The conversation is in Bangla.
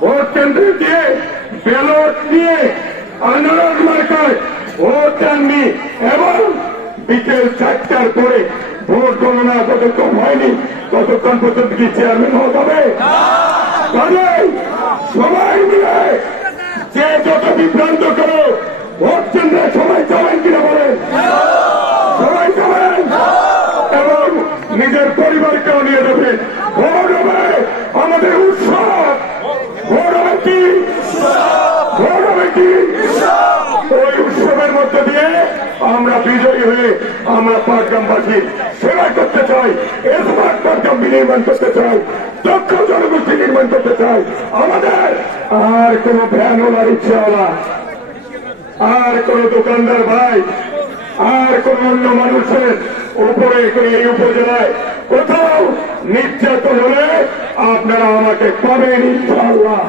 ভোট কেন্দ্রে গিয়ে ব্যালট নিয়ে আনারস মার্কায় ভোট দেননি এবং বিকেল 4টার পরে ভোট গণনা যতক্ষণ হয়নি ততক্ষণ পর্যন্ত কি চেয়ারম্যান হওয়া যাবে? সবাই মিলে যে যত বিভ্রান্ত করো ভোট কেন্দ্রে সবাই যাবেন কিনা বলেন? সবাই যাবেন এবং নিজের পরিবারকেও নিয়ে যাবেন। ভোট হবে আমাদের উৎসব। ভোট হবে কি? ভোট হবে কি? ওই উৎসবের মধ্যে দিয়ে আমরা বিজয়ী হয়ে আমরা পাটগ্রামবাসী সেবা করতে চাই, স্মার্ট পাটগ্রাম নির্মাণ করতে চাই, দক্ষ জনগোষ্ঠী নির্মাণ করতে চাই। আমাদের আর কোন ভ্যান ওলার ইচ্ছাওয়ালা, আর কোন দোকানদার ভাই, আর কোন অন্য মানুষের উপরে এই উপজেলায় কোথাও নির্যাতন হলে আপনারা আমাকে পাবেন ইনশাআল্লাহ।